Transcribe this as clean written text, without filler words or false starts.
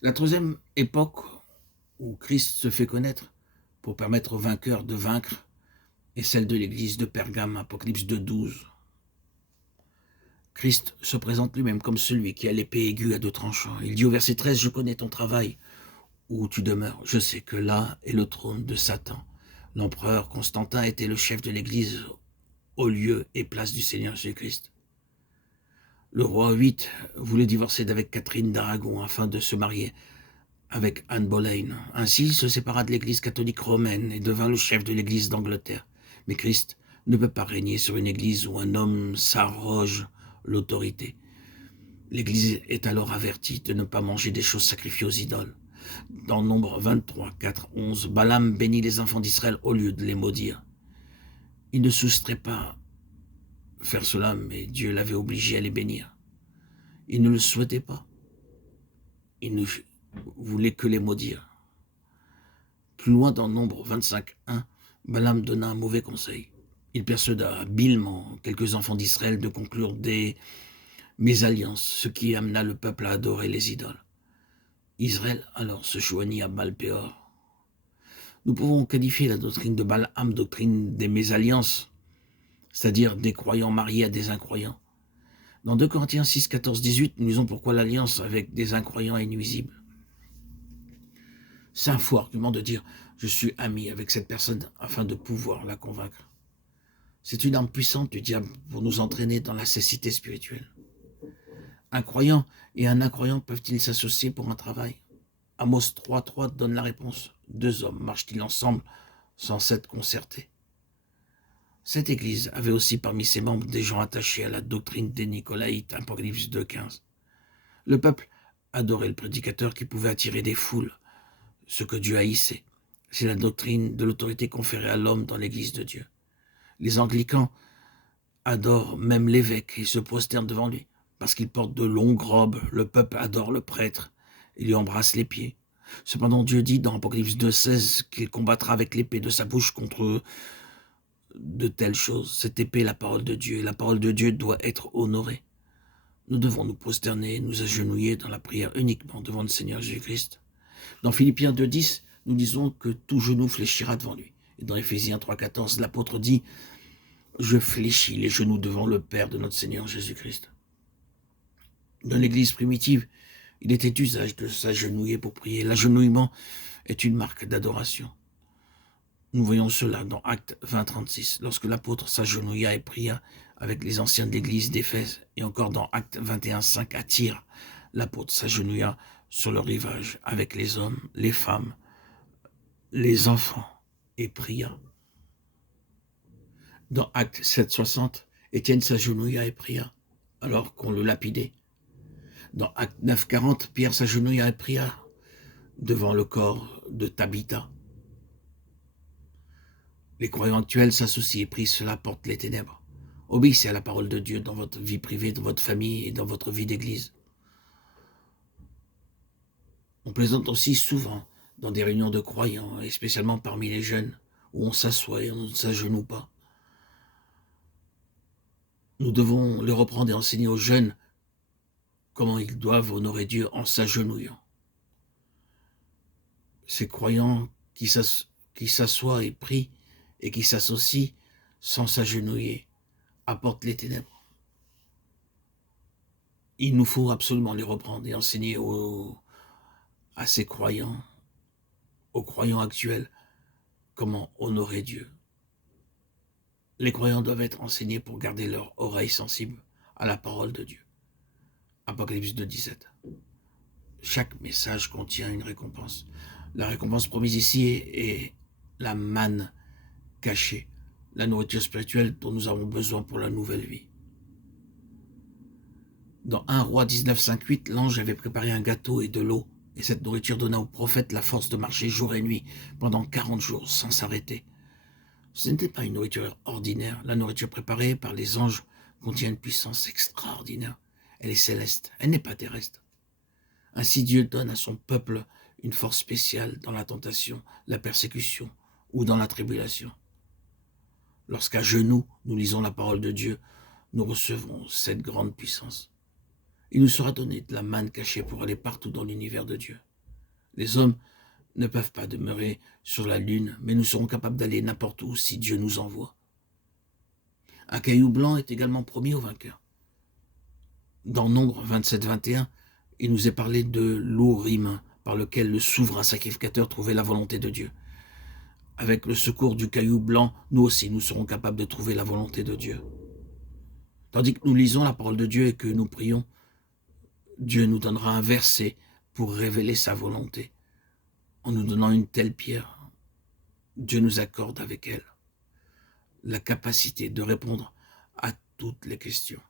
La troisième époque où Christ se fait connaître pour permettre aux vainqueurs de vaincre est celle de l'église de Pergame, Apocalypse 2,12. Christ se présente lui-même comme celui qui a l'épée aiguë à deux tranchants. Il dit au verset 13, « Je connais ton travail, où tu demeures. Je sais que là est le trône de Satan. » L'empereur Constantin était le chef de l'église au lieu et place du Seigneur Jésus-Christ. Le roi VIII voulait divorcer d'avec Catherine d'Aragon afin de se marier avec Anne Boleyn. Ainsi, il se sépara de l'église catholique romaine et devint le chef de l'église d'Angleterre. Mais Christ ne peut pas régner sur une église où un homme s'arroge l'autorité. L'église est alors avertie de ne pas manger des choses sacrifiées aux idoles. Dans Nombre 23, 4, 11, Balaam bénit les enfants d'Israël au lieu de les maudire. Il ne soustrait pas faire cela, mais Dieu l'avait obligé à les bénir. Il ne le souhaitait pas. Il ne voulait que les maudire. Plus loin dans Nombre 25, 1, Balaam donna un mauvais conseil. Il persuada habilement quelques enfants d'Israël de conclure des mésalliances, ce qui amena le peuple à adorer les idoles. Israël alors se joignit à Baal-Péor. Nous pouvons qualifier la doctrine de Balaam doctrine des mésalliances, c'est-à-dire des croyants mariés à des incroyants. Dans 2 Corinthiens 6, 14, 18, nous lisons pourquoi l'alliance avec des incroyants est nuisible. C'est un faux argument de dire « je suis ami avec cette personne » afin de pouvoir la convaincre. C'est une arme puissante du diable pour nous entraîner dans la cécité spirituelle. Un croyant et un incroyant peuvent-ils s'associer pour un travail? Amos 3, 3 donne la réponse. Deux hommes marchent-ils ensemble sans s'être concertés? Cette église avait aussi parmi ses membres des gens attachés à la doctrine des Nicolaïtes, Apocalypse 2, 15. Le peuple adorait le prédicateur qui pouvait attirer des foules, ce que Dieu haïssait. C'est la doctrine de l'autorité conférée à l'homme dans l'église de Dieu. Les anglicans adorent même l'évêque et se prosternent devant lui. Parce qu'il porte de longues robes, le peuple adore le prêtre et lui embrasse les pieds. Cependant, Dieu dit dans Apocalypse 2,16 qu'il combattra avec l'épée de sa bouche contre de telles choses. Cette épée est la parole de Dieu, et la parole de Dieu doit être honorée. Nous devons nous prosterner, nous agenouiller dans la prière uniquement devant le Seigneur Jésus-Christ. Dans Philippiens 2,10, nous disons que tout genou fléchira devant lui. Et dans Éphésiens 3,14, l'apôtre dit « Je fléchis les genoux devant le Père de notre Seigneur Jésus-Christ ». Dans l'église primitive, il était d'usage de s'agenouiller pour prier. L'agenouillement est une marque d'adoration. Nous voyons cela dans Actes 20, 36, lorsque l'apôtre s'agenouilla et pria avec les anciens de l'église d'Éphèse, et encore dans Actes 21, 5 à Tyr, l'apôtre s'agenouilla sur le rivage avec les hommes, les femmes, les enfants, et pria. Dans Actes 7, 60, Étienne s'agenouilla et pria, alors qu'on le lapidait. Dans Actes 9, 40, Pierre s'agenouilla et pria devant le corps de Tabitha. Les croyants actuels s'associent et prient, cela porte les ténèbres. Obéissez à la parole de Dieu dans votre vie privée, dans votre famille et dans votre vie d'église. On plaisante aussi souvent dans des réunions de croyants, et spécialement parmi les jeunes, où on s'assoit et on ne s'agenouille pas. Nous devons les reprendre et enseigner aux jeunes comment ils doivent honorer Dieu en s'agenouillant. Ces croyants qui s'assoient et prient et qui s'associent sans s'agenouiller apportent les ténèbres. Il nous faut absolument les reprendre et enseigner à ces croyants, aux croyants actuels, comment honorer Dieu. Les croyants doivent être enseignés pour garder leur oreille sensible à la parole de Dieu. Apocalypse 2, 17. Chaque message contient une récompense. La récompense promise ici est la manne cachée, la nourriture spirituelle dont nous avons besoin pour la nouvelle vie. Dans 1 Roi 19, 5, 8, l'ange avait préparé un gâteau et de l'eau, et cette nourriture donna au prophète la force de marcher jour et nuit pendant 40 jours sans s'arrêter. Ce n'était pas une nourriture ordinaire. La nourriture préparée par les anges contient une puissance extraordinaire. Elle est céleste, elle n'est pas terrestre. Ainsi Dieu donne à son peuple une force spéciale dans la tentation, la persécution ou dans la tribulation. Lorsqu'à genoux, nous lisons la parole de Dieu, nous recevons cette grande puissance. Il nous sera donné de la manne cachée pour aller partout dans l'univers de Dieu. Les hommes ne peuvent pas demeurer sur la lune, mais nous serons capables d'aller n'importe où si Dieu nous envoie. Un caillou blanc est également promis aux vainqueurs. Dans Nombre 27-21, il nous est parlé de l'Urim, par lequel le souverain sacrificateur trouvait la volonté de Dieu. Avec le secours du caillou blanc, nous aussi, nous serons capables de trouver la volonté de Dieu. Tandis que nous lisons la parole de Dieu et que nous prions, Dieu nous donnera un verset pour révéler sa volonté. En nous donnant une telle pierre, Dieu nous accorde avec elle la capacité de répondre à toutes les questions.